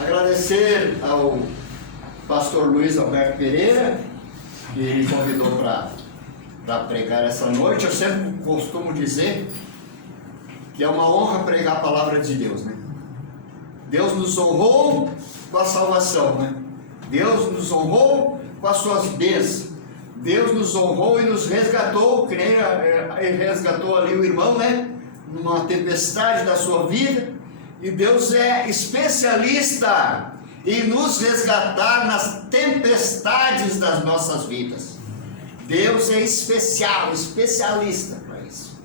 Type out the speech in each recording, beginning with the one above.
Agradecer ao pastor Luiz Alberto Pereira, que me convidou para pregar essa noite. Eu sempre costumo dizer que é uma honra pregar a palavra de Deus, né? Deus nos honrou com a salvação, né? Deus nos honrou com as suas bênçãos. Deus nos honrou e nos resgatou, ele resgatou ali o irmão, né? Numa tempestade da sua vida. E Deus é especialista em nos resgatar nas tempestades das nossas vidas. Deus é especialista para isso.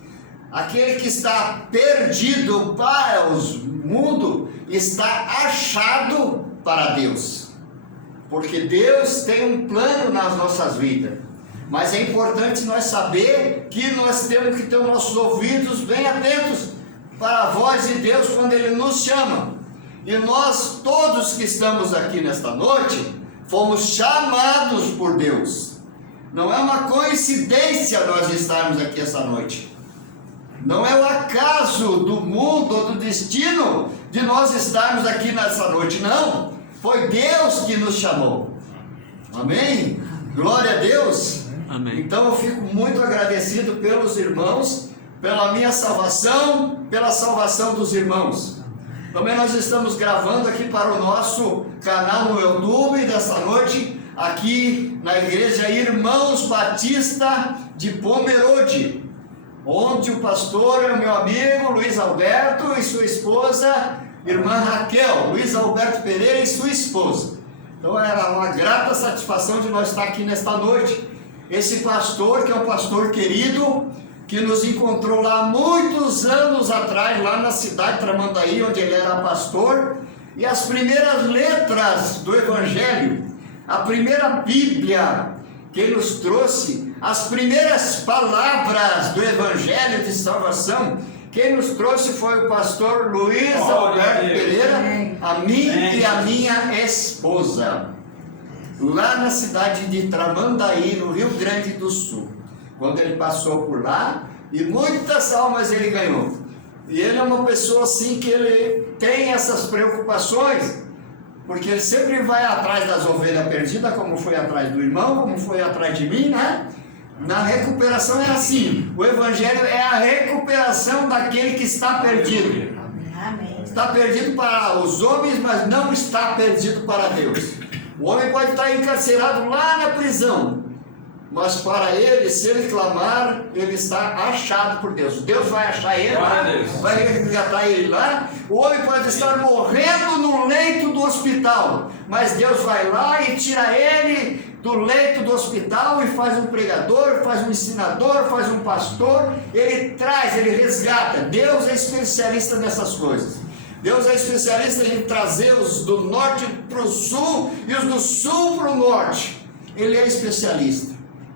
Aquele que está perdido para o mundo está achado para Deus, porque Deus tem um plano nas nossas vidas. Mas é importante nós saber que nós temos que ter os nossos ouvidos bem atentos para a voz de Deus quando Ele nos chama. E nós todos que estamos aqui nesta noite fomos chamados por Deus. Não é uma coincidência nós estarmos aqui essa noite. Não é o acaso do mundo ou do destino de nós estarmos aqui nessa noite, não. Foi Deus que nos chamou. Amém? Glória a Deus. Amém. Então eu fico muito agradecido pelos irmãos, pela minha salvação, pela salvação dos irmãos. Também nós estamos gravando aqui para o nosso canal no YouTube desta noite, aqui na igreja Irmãos Batista de Pomerode, onde o pastor é o meu amigo Luiz Alberto e sua esposa, irmã Raquel, Luiz Alberto Pereira e sua esposa. Então era uma grata satisfação de nós estar aqui nesta noite. Esse pastor, que é um pastor querido, que nos encontrou lá muitos anos atrás, lá na cidade de Tramandaí, onde ele era pastor, e as primeiras letras do Evangelho, a primeira Bíblia que ele nos trouxe, as primeiras palavras do Evangelho de salvação, quem nos trouxe foi o pastor Luiz Alberto Pereira, a mim e a minha esposa, lá na cidade de Tramandaí, no Rio Grande do Sul. Quando ele passou por lá, e muitas almas ele ganhou. E ele é uma pessoa assim que ele tem essas preocupações, porque ele sempre vai atrás das ovelhas perdidas, como foi atrás do irmão, como foi atrás de mim, né? Na recuperação é assim, o Evangelho é a recuperação daquele que está perdido. Está perdido para os homens, mas não está perdido para Deus. O homem pode estar encarcerado lá na prisão, mas para ele, se ele clamar, ele está achado por Deus. Deus vai achar ele lá, vai resgatar ele lá. O homem pode estar morrendo no leito do hospital, mas Deus vai lá e tira ele do leito do hospital e faz um pregador, faz um ensinador, faz um pastor. Ele traz, ele resgata. Deus é especialista nessas coisas. Deus é especialista em trazer os do norte para o sul e os do sul para o norte. Ele é especialista.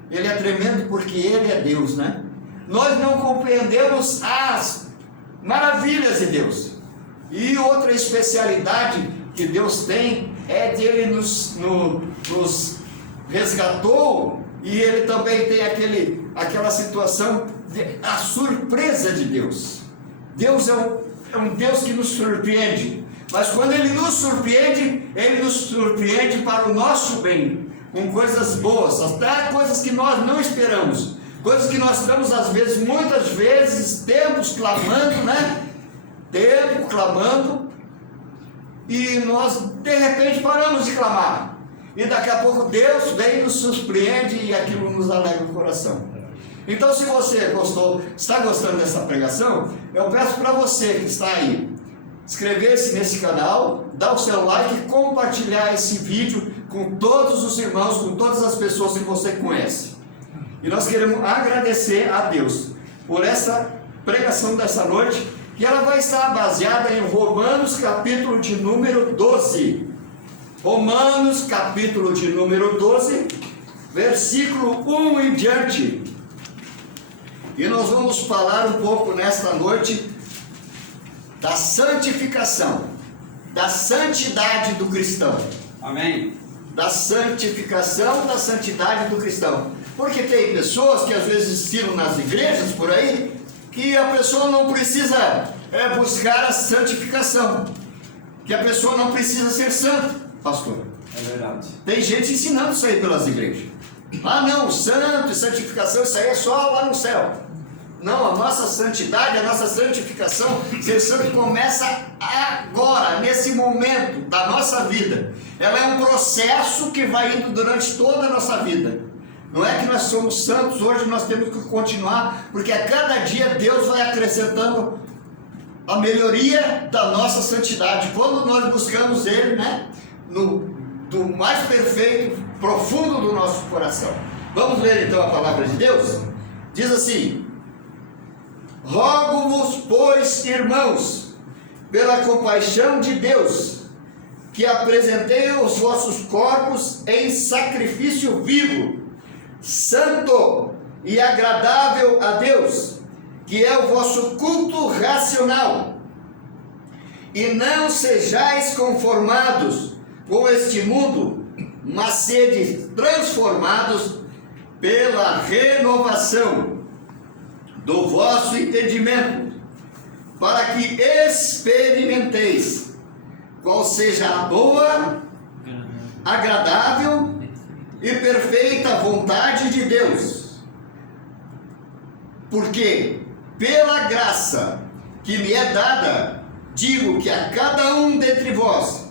Ele é tremendo porque Ele é Deus, né? Nós não compreendemos as maravilhas de Deus. E outra especialidade que Deus tem é de Ele nos resgatou, e Ele também tem aquela situação, a surpresa de Deus. Deus é um Deus que nos surpreende, mas quando Ele nos surpreende para o nosso bem, com coisas boas, até coisas que nós não esperamos, coisas que nós estamos muitas vezes, tempos clamando, né? Tempo clamando, e nós de repente paramos de clamar, e daqui a pouco Deus vem e nos surpreende, e aquilo nos alegra o coração. Então, se você está gostando dessa pregação, eu peço para você que está aí, inscrever-se nesse canal, dar o seu like e compartilhar esse vídeo com todos os irmãos, com todas as pessoas que você conhece. E nós queremos agradecer a Deus por essa pregação dessa noite, que ela vai estar baseada em Romanos capítulo de número 12. Romanos capítulo de número 12, versículo 1 em diante. E nós vamos falar um pouco nesta noite da santificação, da santidade do cristão. Amém. Da santificação, da santidade do cristão. Porque tem pessoas que às vezes ensinam nas igrejas por aí, que a pessoa não precisa buscar a santificação, que a pessoa não precisa ser santa, pastor. É verdade. Tem gente ensinando isso aí pelas igrejas. Ah não, santo e santificação, isso aí é só lá no céu. Não, a nossa santidade, a nossa santificação, ser santo começa agora, nesse momento da nossa vida. Ela é um processo que vai indo durante toda a nossa vida. Não é que nós somos santos, hoje nós temos que continuar, porque a cada dia Deus vai acrescentando a melhoria da nossa santidade. Quando nós buscamos Ele, né, do mais perfeito, profundo do nosso coração. Vamos ler então a palavra de Deus? Diz assim: rogo-vos, pois, irmãos, pela compaixão de Deus, que apresentei os vossos corpos em sacrifício vivo, santo e agradável a Deus, que é o vosso culto racional. E não sejais conformados com este mundo, mas sede transformados pela renovação do vosso entendimento, para que experimenteis qual seja a boa, agradável e perfeita vontade de Deus. Porque pela graça que me é dada, digo que a cada um dentre vós,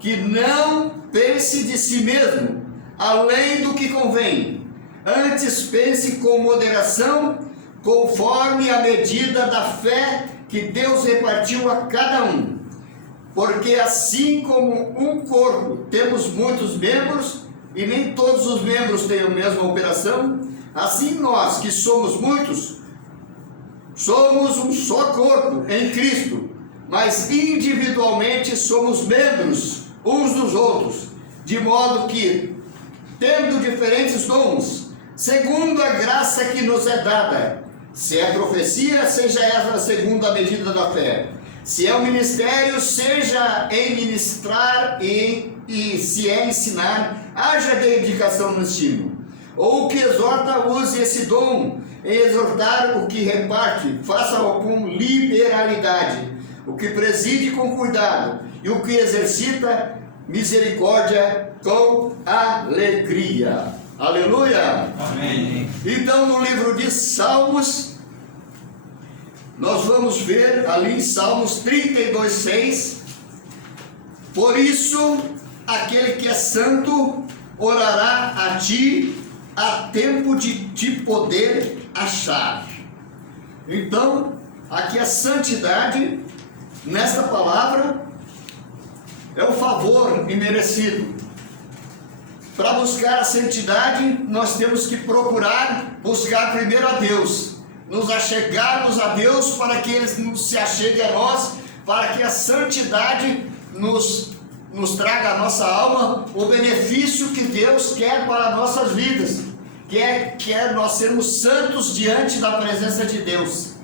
que não pense de si mesmo além do que convém, antes pense com moderação, conforme a medida da fé que Deus repartiu a cada um. Porque assim como um corpo temos muitos membros, e nem todos os membros têm a mesma operação, assim nós, que somos muitos, somos um só corpo em Cristo, mas individualmente somos membros uns dos outros, de modo que, tendo diferentes dons, segundo a graça que nos é dada, se é profecia, seja essa segundo a medida da fé. Se é o ministério, seja em ministrar, e se é ensinar, haja dedicação no ensino. Ou o que exorta, use esse dom em exortar. O que reparte, faça-o com liberalidade. O que preside, com cuidado. E o que exercita, misericórdia, com alegria. Aleluia! Amém. Então, no livro de Salmos, nós vamos ver ali em Salmos 32:6, por isso, aquele que é santo orará a ti, a tempo de te poder achar. Então, aqui a santidade, nesta palavra, é o favor imerecido. Para buscar a santidade, nós temos que buscar primeiro a Deus, nos achegarmos a Deus, para que Ele se achegue a nós, para que a santidade nos traga à nossa alma o benefício que Deus quer para nossas vidas, que é nós sermos santos diante da presença de Deus.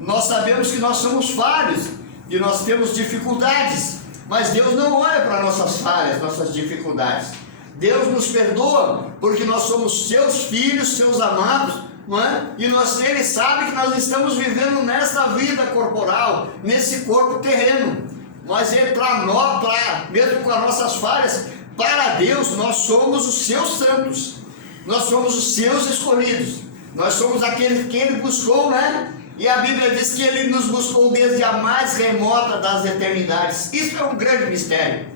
Nós sabemos que nós somos falhos, que nós temos dificuldades, mas Deus não olha para nossas falhas, nossas dificuldades. Deus nos perdoa porque nós somos seus filhos, seus amados, não é? E Ele sabe que nós estamos vivendo nessa vida corporal, nesse corpo terreno. Mas Ele, para nós, mesmo com as nossas falhas, para Deus nós somos os seus santos, nós somos os seus escolhidos, nós somos aqueles que Ele buscou, né? E a Bíblia diz que Ele nos buscou desde a mais remota das eternidades. Isso é um grande mistério,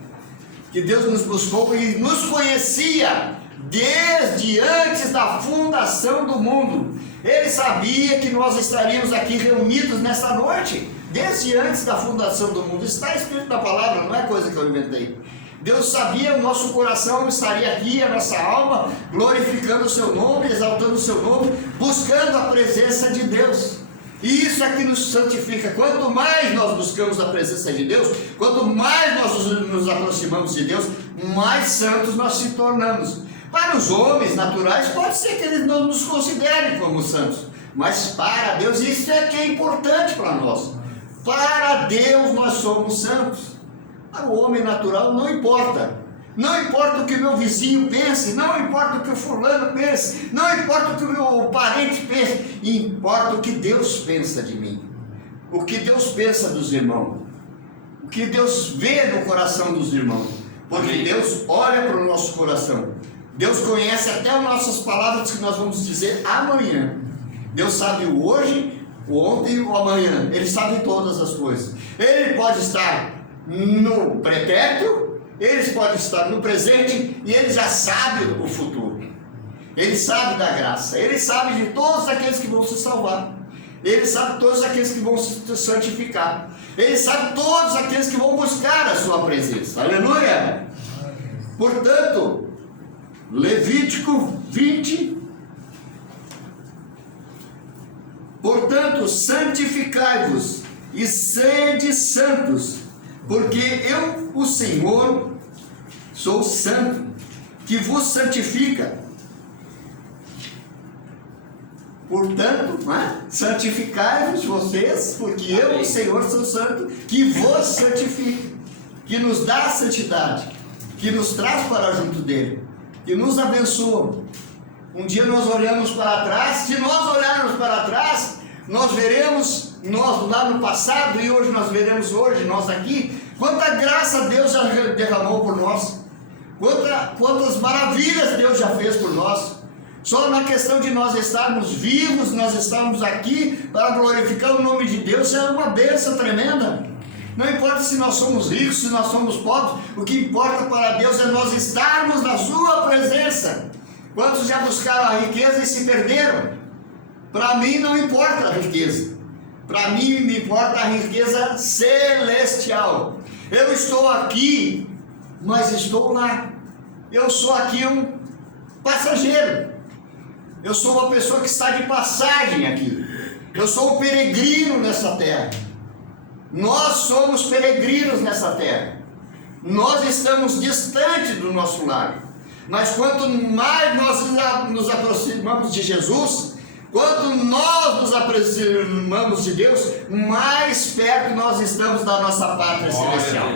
que Deus nos buscou e nos conhecia desde antes da fundação do mundo. Ele sabia que nós estaríamos aqui reunidos nessa noite, desde antes da fundação do mundo. Está escrito na palavra, não é coisa que eu inventei. Deus sabia, o nosso coração estaria aqui, a nossa alma, glorificando o seu nome, exaltando o seu nome, buscando a presença de Deus. E isso é que nos santifica. Quanto mais nós buscamos a presença de Deus, quanto mais nós nos aproximamos de Deus, mais santos nós se tornamos. Para os homens naturais, pode ser que eles não nos considerem como santos, mas para Deus, isso é que é importante para nós. Para Deus nós somos santos. Para o homem natural não importa. Não importa o que meu vizinho pense, não importa o que o fulano pense, não importa o que o meu parente pense, importa o que Deus pensa de mim, o que Deus pensa dos irmãos. que Deus vê no coração dos irmãos, porque Deus olha para o nosso coração. Deus conhece até as nossas palavras que nós vamos dizer amanhã. Deus sabe o hoje, o ontem e o amanhã. Ele sabe todas as coisas. Ele pode estar no pretérito, ele pode estar no presente, e ele já sabe o futuro. Ele sabe da graça, ele sabe de todos aqueles que vão se salvar, ele sabe de todos aqueles que vão se santificar, ele sabe de todos aqueles que vão buscar a sua presença. Aleluia! Portanto, Levítico 20: portanto, santificai-vos e sede santos, porque eu, o Senhor, sou santo, que vos santifica. Portanto, santificai-vos vocês, porque eu, o Senhor, sou santo, que vos santifica, que nos dá a santidade, que nos traz para junto dele, que nos abençoa. Um dia nós olhamos para trás, se nós olharmos para trás, nós veremos nós lá no passado, e hoje nós veremos hoje, nós aqui, quanta graça Deus já derramou por nós, quantas maravilhas Deus já fez por nós. Só na questão de nós estarmos vivos, nós estamos aqui para glorificar o nome de Deus, é uma bênção tremenda. Não importa se nós somos ricos, se nós somos pobres, o que importa para Deus é nós estarmos na sua presença. Quantos já buscaram a riqueza e se perderam? Para mim não importa a riqueza, para mim me importa a riqueza celestial. Eu estou aqui, mas estou lá. Eu sou aqui um passageiro. Eu sou uma pessoa que está de passagem aqui. Eu sou um peregrino nessa terra. Nós somos peregrinos nessa terra. Nós estamos distantes do nosso lar. Mas quanto mais nós nos aproximamos de Jesus, quanto nós nos aproximamos de Deus, mais perto nós estamos da nossa pátria celestial.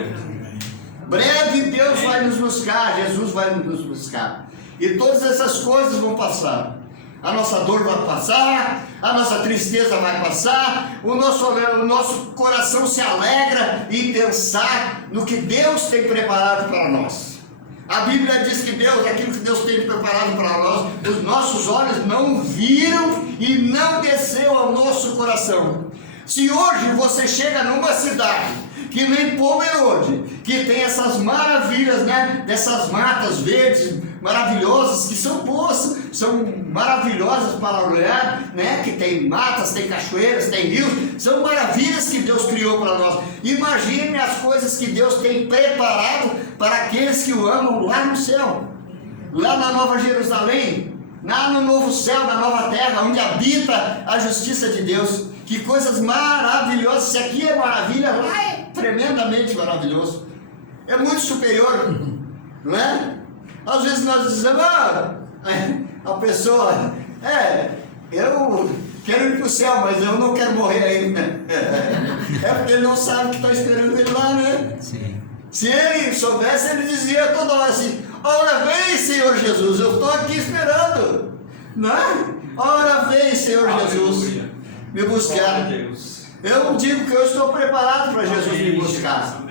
Breve Deus vai nos buscar, Jesus vai nos buscar. E todas essas coisas vão passar. A nossa dor vai passar, a nossa tristeza vai passar, o nosso coração se alegra em pensar no que Deus tem preparado para nós. A Bíblia diz que Deus, aquilo que Deus tem preparado para nós, os nossos olhos não viram e não desceu ao nosso coração. Se hoje você chega numa cidade que nem Pomerode, que tem essas maravilhas, dessas matas verdes maravilhosas, que são boas, são maravilhosas para olhar, que tem matas, tem cachoeiras, tem rios, são maravilhas que Deus criou para nós. Imagine as coisas que Deus tem preparado para aqueles que o amam lá no céu, lá na Nova Jerusalém, lá no novo céu, na nova terra, onde habita a justiça de Deus. Que coisas maravilhosas! Se aqui é maravilha, lá é tremendamente maravilhoso. É muito superior, não é? Às vezes nós dizemos, a pessoa, eu quero ir para o céu, mas eu não quero morrer ainda. É porque ele não sabe que está esperando ele lá, né? Sim. Se ele soubesse, ele dizia toda hora assim, ora vem, Senhor Jesus, eu estou aqui esperando. Não é? Ora vem, Senhor Jesus, me buscar. Eu digo que eu estou preparado para Jesus me buscar.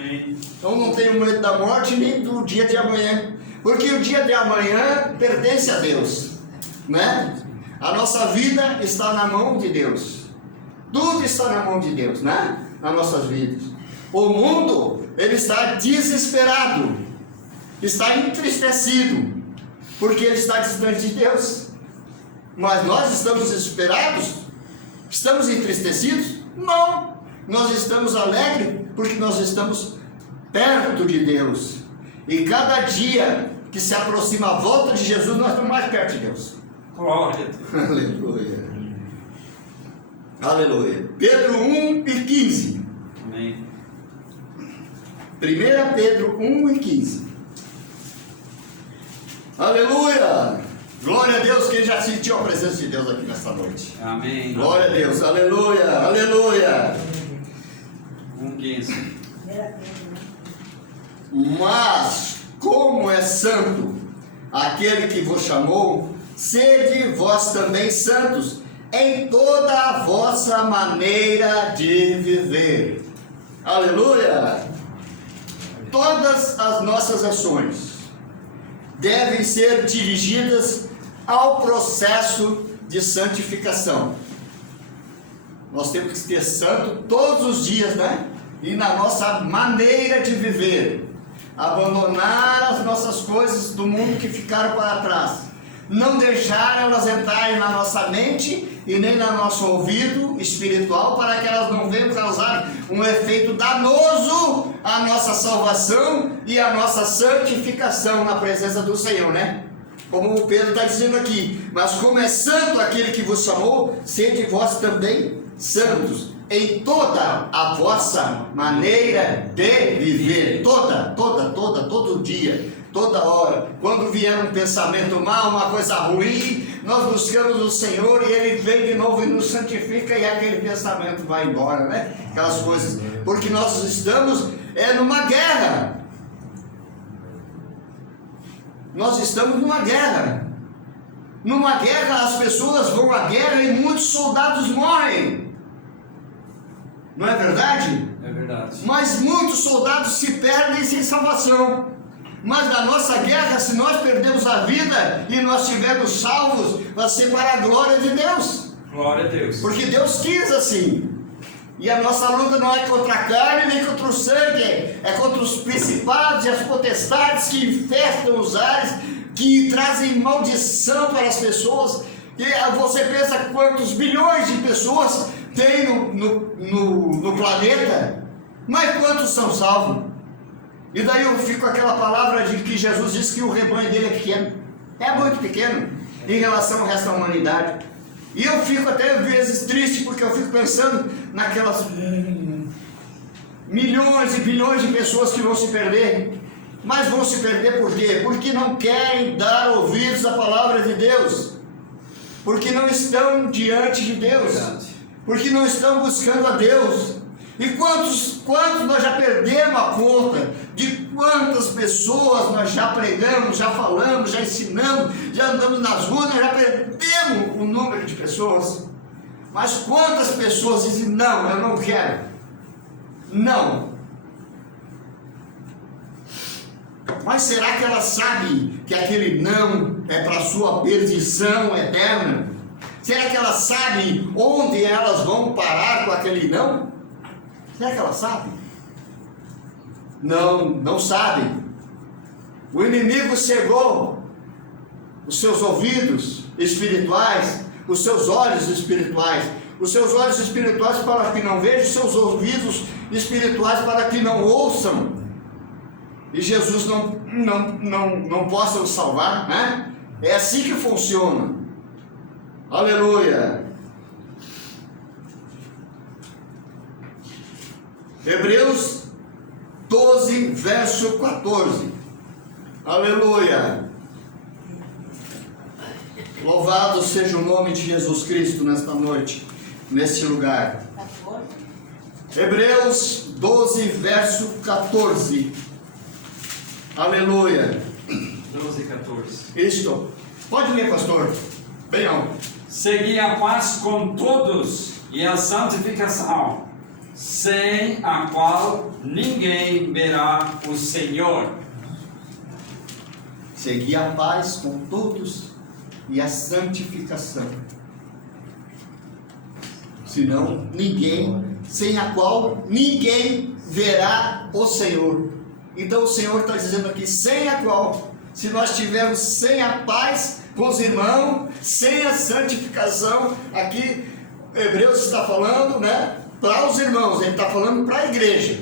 Eu não tenho medo da morte nem do dia de amanhã. Porque o dia de amanhã pertence a Deus, né? A nossa vida está na mão de Deus. Tudo está na mão de Deus, né? Nas nossas vidas. O mundo, ele está desesperado, está entristecido, porque ele está distante de Deus. Mas nós estamos desesperados? Estamos entristecidos? Não. Nós estamos alegres porque nós estamos perto de Deus. E cada dia que se aproxima a volta de Jesus, nós estamos mais perto de Deus. Glória. Aleluia. Aleluia. Pedro 1:15. Amém. 1 Pedro 1:15. Aleluia. Glória a Deus, quem já sentiu a presença de Deus aqui nesta noite. Amém. Glória a Deus. Aleluia. Aleluia. 1:15. Mas, como é santo aquele que vos chamou, sede vós também santos em toda a vossa maneira de viver. Aleluia! Todas as nossas ações devem ser dirigidas ao processo de santificação. Nós temos que ser santo todos os dias, né? E na nossa maneira de viver, abandonar as nossas coisas do mundo que ficaram para trás, não deixar elas entrarem na nossa mente e nem no nosso ouvido espiritual, para que elas não venham causar um efeito danoso à nossa salvação e à nossa santificação na presença do Senhor, né? Como o Pedro está dizendo aqui: mas como é santo aquele que vos chamou, sede vós também santos em toda a vossa maneira de viver. Todo dia, toda hora. Quando vier um pensamento mau, uma coisa ruim, nós buscamos o Senhor e Ele vem de novo e nos santifica, e aquele pensamento vai embora, né? Aquelas coisas, porque nós estamos numa guerra. Nós estamos numa guerra. Numa guerra, as pessoas vão à guerra e muitos soldados morrem. Não é verdade? É verdade. Mas muitos soldados se perdem sem salvação. Mas na nossa guerra, se nós perdemos a vida e nós estivermos salvos, vai ser para a glória de Deus. Glória a Deus. Porque Deus quis assim. E a nossa luta não é contra a carne nem contra o sangue, é contra os principados e as potestades que infestam os ares, que trazem maldição para as pessoas. E você pensa quantos bilhões de pessoas tem no planeta, mas quantos são salvos? E daí eu fico com aquela palavra de que Jesus disse que o rebanho dele é pequeno. É muito pequeno em relação ao resto da humanidade. E eu fico até às vezes triste, porque eu fico pensando naquelas milhões e bilhões de pessoas que vão se perder. Mas vão se perder por quê? Porque não querem dar ouvidos à palavra de Deus, porque não estão diante de Deus, porque não estão buscando a Deus. E quantos nós já perdemos a conta de quantas pessoas nós já pregamos, já falamos, já ensinamos, já andamos nas ruas, nós já perdemos o número de pessoas. Mas quantas pessoas dizem: não, eu não quero, não. Mas será que ela sabe que aquele não é para a sua perdição eterna? Será que ela sabe onde elas vão parar com aquele não? Será que ela sabe? Não sabe. O inimigo cegou os seus ouvidos espirituais, os seus olhos espirituais. Os seus olhos espirituais para que não vejam, os seus ouvidos espirituais para que não ouçam. E Jesus não possa o salvar, né? É assim que funciona. Aleluia. Hebreus 12, verso 14. Aleluia. Louvado seja o nome de Jesus Cristo nesta noite, neste lugar. Hebreus 12, verso 14. Aleluia. 12 e 14. Isto. Pode ler, pastor. Bem alto. Segui a paz com todos e a santificação, sem a qual ninguém verá o Senhor. Segui a paz com todos e a santificação. Senão ninguém, sem a qual ninguém verá o Senhor. Então o Senhor está dizendo aqui, sem a qual, se nós tivermos sem a paz com os irmãos, sem a santificação, aqui Hebreus está falando, né, para os irmãos, ele está falando para a igreja.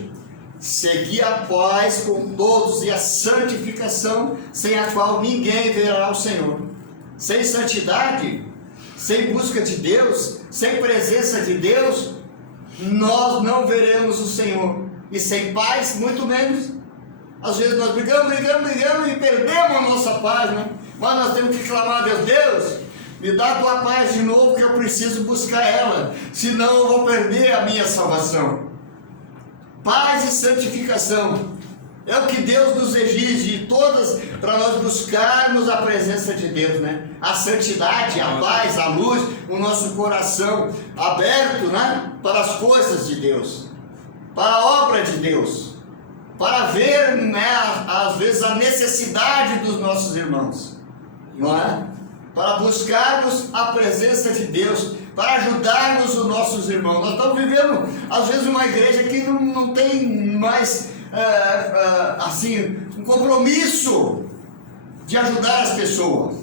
Seguir a paz com todos e a santificação, sem a qual ninguém verá o Senhor. Sem santidade, sem busca de Deus, sem presença de Deus, nós não veremos o Senhor. E sem paz, muito menos. Às vezes nós brigamos e perdemos a nossa paz, né? Mas nós temos que clamar a Deus: Deus, me dá a tua paz de novo, que eu preciso buscar ela, senão eu vou perder a minha salvação. Paz e santificação é o que Deus nos exige de todas, para nós buscarmos a presença de Deus, né? A santidade, a paz, a luz, o nosso coração aberto, né, para as coisas de Deus, para a obra de Deus. para ver, né, às vezes a necessidade dos nossos irmãos, não é? Para buscarmos a presença de Deus, para ajudarmos os nossos irmãos. Nós estamos vivendo, às vezes, uma igreja que não tem mais, assim, um compromisso de ajudar as pessoas.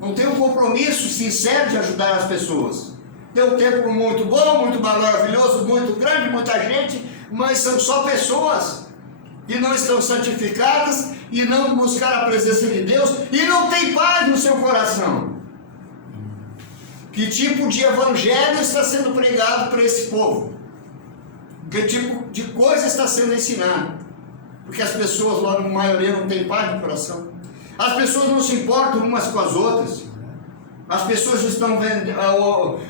Não tem um compromisso sincero de ajudar as pessoas. Tem um templo muito bom, muito maravilhoso, muito grande, muita gente, mas são só pessoas que não estão santificadas e não buscaram a presença de Deus e não tem paz no seu coração. Que tipo de evangelho está sendo pregado para esse povo? Que tipo de coisa está sendo ensinado? Porque as pessoas, lá na maioria, não têm paz no coração. As pessoas não se importam umas com as outras. As pessoas estão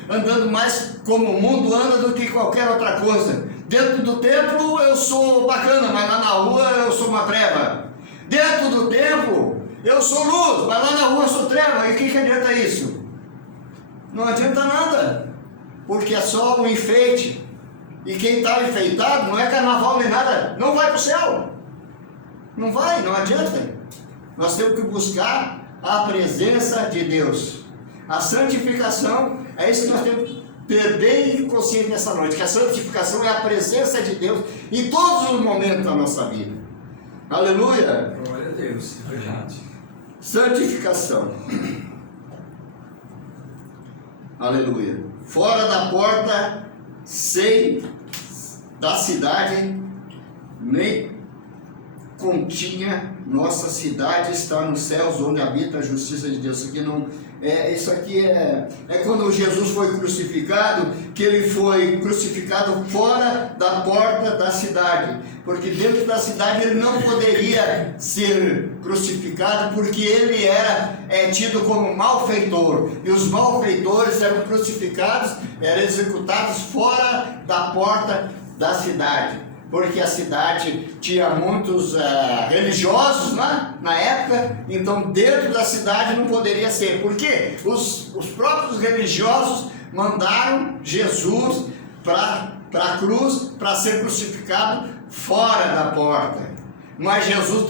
andando mais como o mundo anda do que qualquer outra coisa. Dentro do templo eu sou bacana, mas lá na rua eu sou uma treva. Dentro do templo eu sou luz, mas lá na rua eu sou treva. E o que adianta isso? Não adianta nada, porque é só um enfeite. E quem está enfeitado não é carnaval nem nada, não vai para o céu. Não vai, não adianta. Nós temos que buscar a presença de Deus. A santificação, é isso que nós temos que ter bem consciente nessa noite, que a santificação é a presença de Deus em todos os momentos da nossa vida. Aleluia! Glória a Deus, é verdade. Santificação. Aleluia. Fora da porta, sem da cidade, nem continha, nossa cidade está nos céus, onde habita a justiça de Deus. Isso aqui é quando Jesus foi crucificado, que ele foi crucificado fora da porta da cidade, porque dentro da cidade ele não poderia ser crucificado, porque ele era tido como malfeitor, e os malfeitores eram crucificados, eram executados fora da porta da cidade. Porque a cidade tinha muitos religiosos, né, na época, então dentro da cidade não poderia ser. Por quê? Os próprios religiosos mandaram Jesus para a cruz, para ser crucificado fora da porta. Mas Jesus,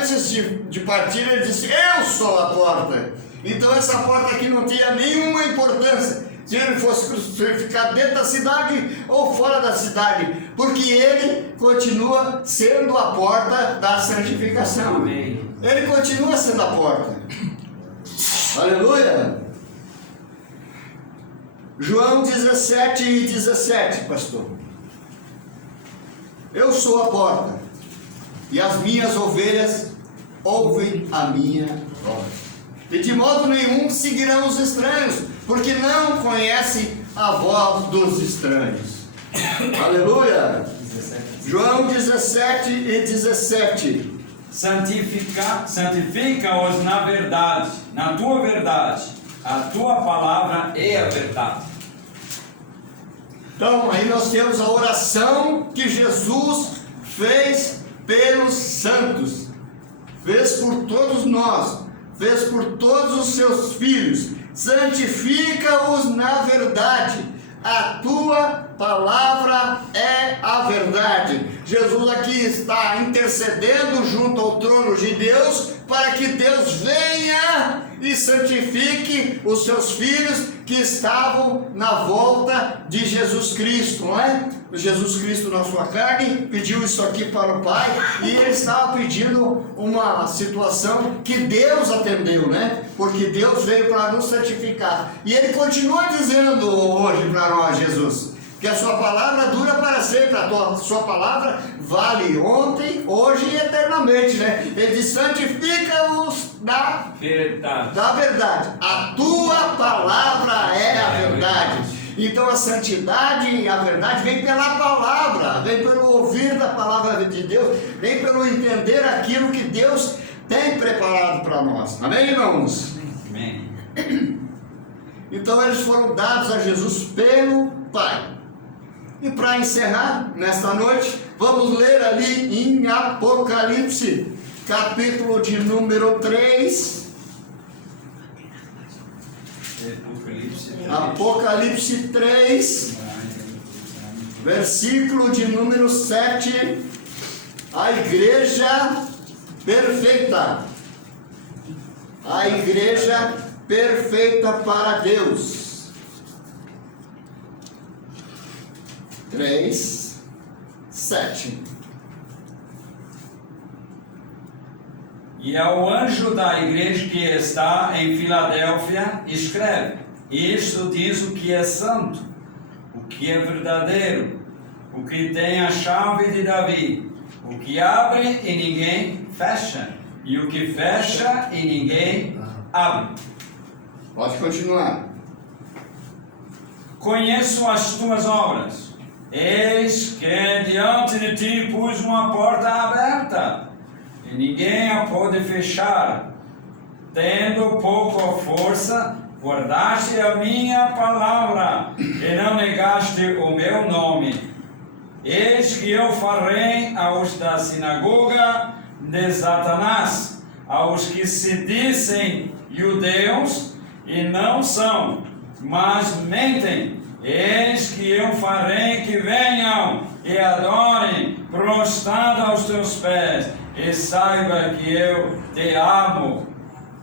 antes de partir, ele disse: eu sou a porta. Então essa porta aqui não tinha nenhuma importância se ele fosse crucificado dentro da cidade ou fora da cidade, porque ele continua sendo a porta da santificação. Amém. Ele continua sendo a porta. Aleluia. João 17:17, pastor. Eu sou a porta, e as minhas ovelhas ouvem a minha voz. E de modo nenhum seguirão os estranhos, porque não conhecem a voz dos estranhos. Aleluia! 17. João 17:17. Santifica-os na verdade, na tua verdade. A tua palavra é a verdade. Então, aí nós temos a oração que Jesus fez pelos santos, fez por todos nós, fez por todos os seus filhos. Santifica-os na verdade, a tua palavra é a verdade. Jesus aqui está intercedendo junto ao trono de Deus, para que Deus venha e santifique os seus filhos que estavam na volta de Jesus Cristo, não é? Jesus Cristo na sua carne pediu isso aqui para o Pai, e ele estava pedindo uma situação que Deus atendeu, né? Porque Deus veio para nos santificar, e ele continua dizendo hoje para nós, Jesus, que a sua palavra dura para sempre, a sua palavra vale ontem, hoje e eternamente, né? Ele diz: santifica-os na verdade. A tua palavra é a verdade. Então a santidade e a verdade vem pela palavra, vem pelo ouvir da palavra de Deus, vem pelo entender aquilo que Deus tem preparado para nós. Amém, irmãos? Amém. Então eles foram dados a Jesus pelo Pai. E para encerrar nesta noite, vamos ler ali em Apocalipse, capítulo de número 3. Apocalipse 3, versículo de número 7 A igreja perfeita. A igreja perfeita para Deus. 3:7. E ao anjo da igreja que está em Filadélfia, escreve: isto diz o que é santo, o que é verdadeiro, o que tem a chave de Davi, o que abre e ninguém fecha, e o que fecha e ninguém abre. Pode continuar. Conheço as tuas obras, eis que diante de ti pus uma porta aberta, e ninguém a pode fechar. Tendo pouca força, guardaste a minha palavra, e não negaste o meu nome. Eis que eu farei aos da sinagoga de Satanás, aos que se dizem judeus e não são, mas mentem. Eis que eu farei que venham e adorem prostrado aos teus pés, e saiba que eu te amo.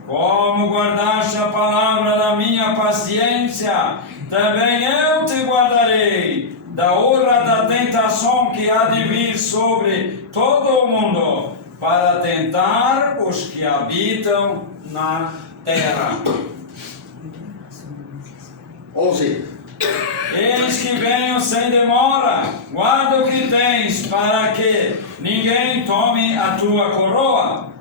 Como guardaste a palavra da minha paciência, também eu te guardarei da hora da tentação que há de vir sobre todo o mundo, para tentar os que habitam na terra. 11. Eis que venho sem demora, guarda o que tens, para que ninguém tome a tua coroa.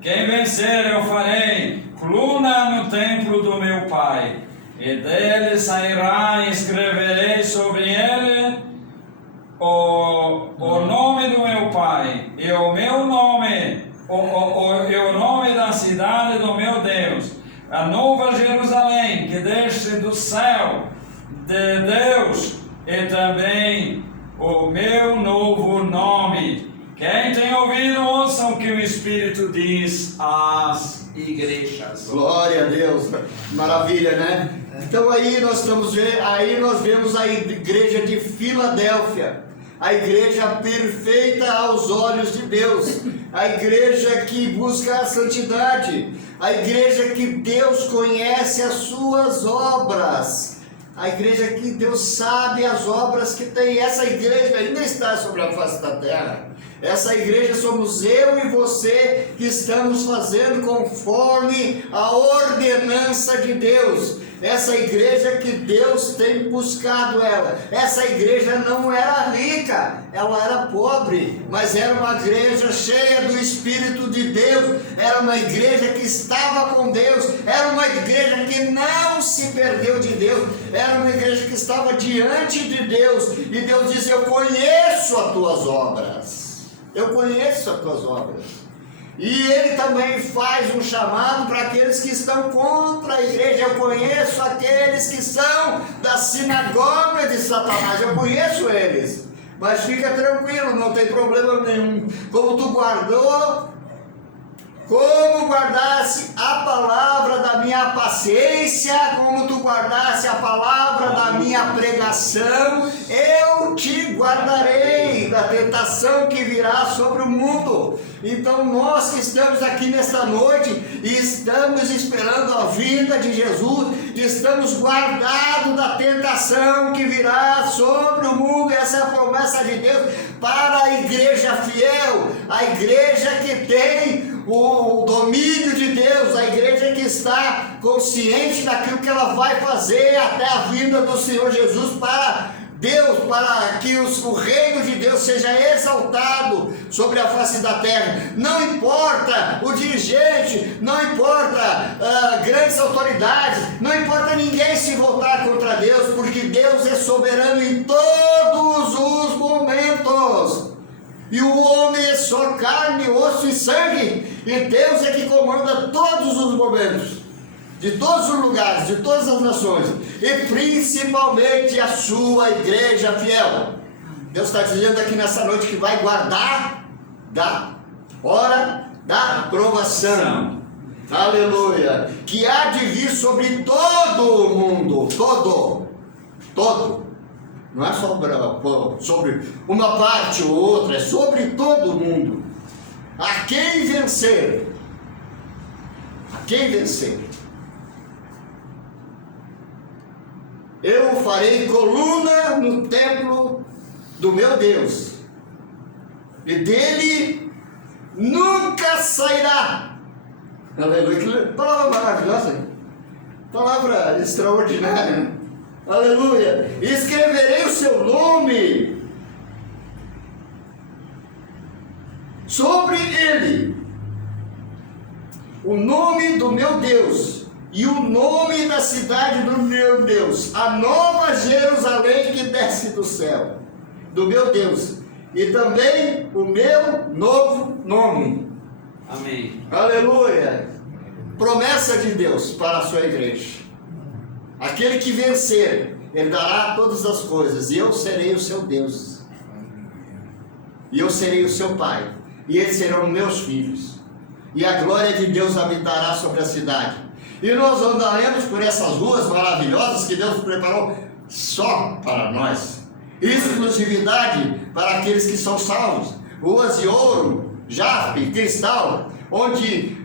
Quem vencer eu farei coluna no templo do meu Pai, e dele sairá e escreverei sobre ele o nome do meu Pai, e o meu nome, e o nome da cidade do meu Deus, a nova Jerusalém, que desce do céu de Deus, e também o meu novo nome. Quem tem ouvido, ouçam o que o Espírito diz às igrejas. Glória a Deus, maravilha, né? Então aí nós vemos a igreja de Filadélfia, a igreja perfeita aos olhos de Deus, a igreja que busca a santidade, a igreja que Deus conhece as suas obras, a igreja que Deus sabe as obras que tem. Essa igreja ainda está sobre a face da terra. Essa igreja somos eu e você que estamos fazendo conforme a ordenança de Deus. Essa igreja que Deus tem buscado ela. Essa igreja não era rica, ela era pobre, mas era uma igreja cheia do Espírito de Deus. Era uma igreja que estava com Deus. Era uma igreja que não se perdeu de Deus. Era uma igreja que estava diante de Deus. E Deus disse: eu conheço as tuas obras. Eu conheço as tuas obras. E ele também faz um chamado para aqueles que estão contra a igreja. Eu conheço aqueles que são da sinagoga de Satanás. Eu conheço eles. Mas fica tranquilo, não tem problema nenhum. Como guardasse a palavra da minha paciência, como tu guardasse a palavra da minha pregação, eu te guardarei da tentação que virá sobre o mundo. Então nós que estamos aqui nesta noite e estamos esperando a vinda de Jesus, estamos guardados da tentação que virá sobre o mundo. Essa é a promessa de Deus para a igreja fiel, a igreja que tem o domínio de Deus, a igreja que está consciente daquilo que ela vai fazer até a vinda do Senhor Jesus para Deus, para que o reino de Deus seja exaltado sobre a face da terra. Não importa o dirigente, não importa grandes autoridades, não importa ninguém se voltar contra Deus, porque Deus é soberano em todos os momentos. E o homem é só carne, osso e sangue, e Deus é que comanda todos os momentos, de todos os lugares, de todas as nações, e principalmente a sua igreja fiel. Deus está dizendo aqui nessa noite que vai guardar da hora da provação. Aleluia! Que há de vir sobre todo o mundo, todo. Não é sobre uma parte ou outra, é sobre todo mundo. A quem vencer? A quem vencer? Eu farei coluna no templo do meu Deus, e dele nunca sairá. Aleluia, que palavra maravilhosa, hein? Palavra extraordinária, né? Aleluia. Escreverei o seu nome sobre ele, o nome do meu Deus e o nome da cidade do meu Deus, a nova Jerusalém que desce do céu, do meu Deus, e também o meu novo nome. Amém. Aleluia. Promessa de Deus para a sua igreja: aquele que vencer, ele dará todas as coisas, e eu serei o seu Deus, e eu serei o seu pai, e eles serão meus filhos, e a glória de Deus habitará sobre a cidade, e nós andaremos por essas ruas maravilhosas que Deus preparou só para nós, exclusividade para aqueles que são salvos, ruas de ouro, jaspe, cristal, onde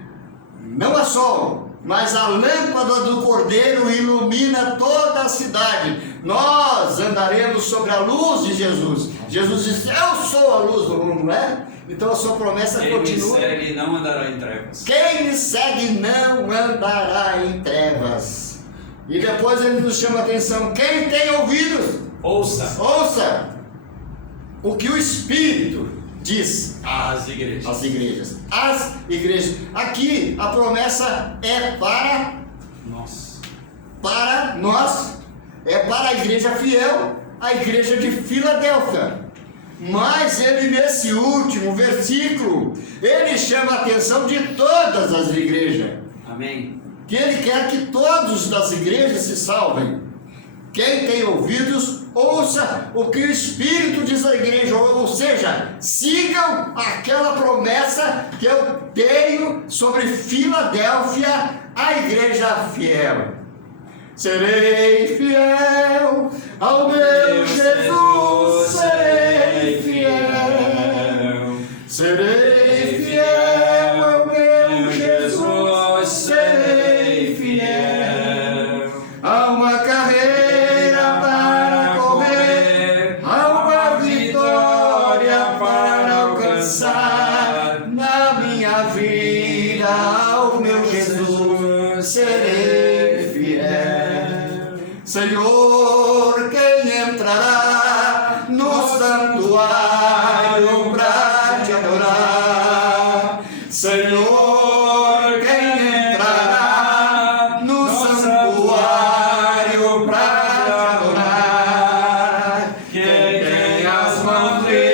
não há sol, mas a lâmpada do Cordeiro ilumina toda a cidade. Nós andaremos sobre a luz de Jesus. Jesus disse: eu sou a luz do mundo, não é? Então a sua promessa continua. Quem me segue não andará em trevas. Quem me segue não andará em trevas. E depois ele nos chama a atenção: quem tem ouvidos, Ouça ouça o que o Espírito diz as igrejas. às igrejas. As igrejas. Aqui a promessa é para nós, é para a igreja fiel, a igreja de Filadélfia. Mas ele, nesse último versículo, ele chama a atenção de todas as igrejas. Amém. Que ele quer que todos das igrejas se salvem. Quem tem ouvidos, ouça o que o Espírito diz à igreja, ou seja, sigam aquela promessa que eu tenho sobre Filadélfia, a igreja fiel. Serei fiel ao meu Jesus, serei fiel. Serei fiel ao meu Jesus, serei fiel. Há uma carreira para correr, há uma vitória para alcançar. Na minha vida, ao meu Jesus, serei fiel. Senhor, quem entrará no santuário para te adorar? Senhor, quem entrará no santuário para te adorar? Quem tem as mãos livres